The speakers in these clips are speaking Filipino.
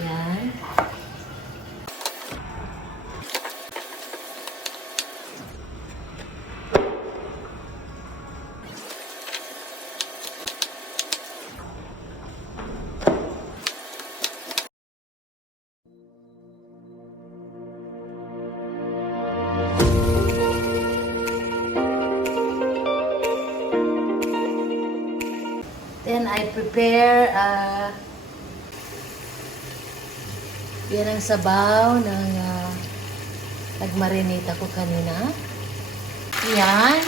Yan. Then I prepare yan ang sabaw ng nagmarinate ako kanina. Yan.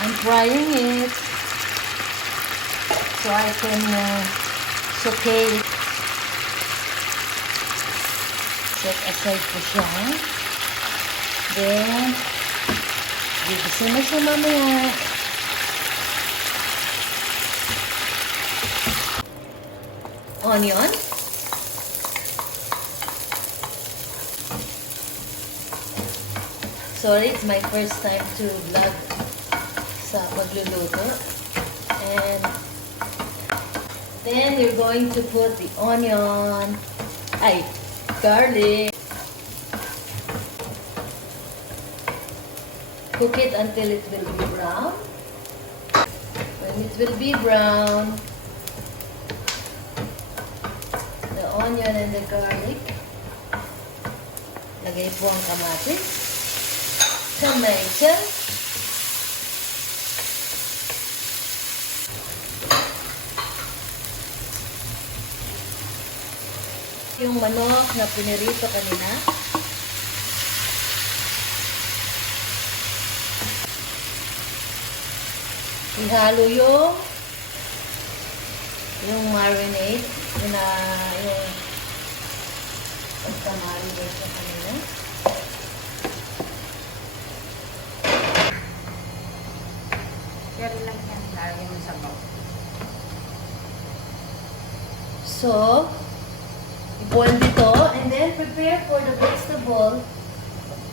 I'm frying it so I can saute it. Set aside ko siya. Then, gigisin na siya mamaya. Onion. Sorry, it's my first time to vlog sa pagluluto. And then you're going to put the onion, garlic. Cook it until it will be brown. When it will be brown, the onion and the garlic. Lagay po ang kamatis. Tomato. Yung manok na pinirito kanina. Ihalo yung marinade yung pagka-marinade sa kanina. Dari lang yan, lagyan mo sa bowl. So, i-boil dito and then prepare for the vegetable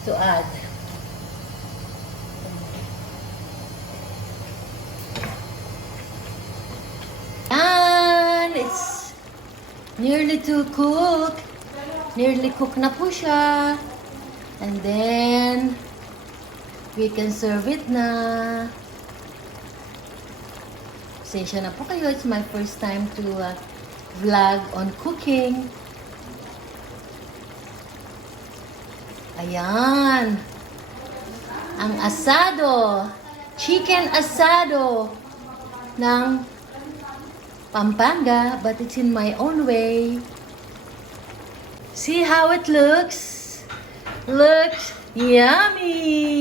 to add. And it's nearly to cook. Nearly cook na po siya. And then, we can serve it na. Pasensya na po kayo. It's my first time to vlog on cooking. Ayan. Ang asado. Chicken asado ng Pampanga, but it's in my own way. See how it looks? Looks yummy!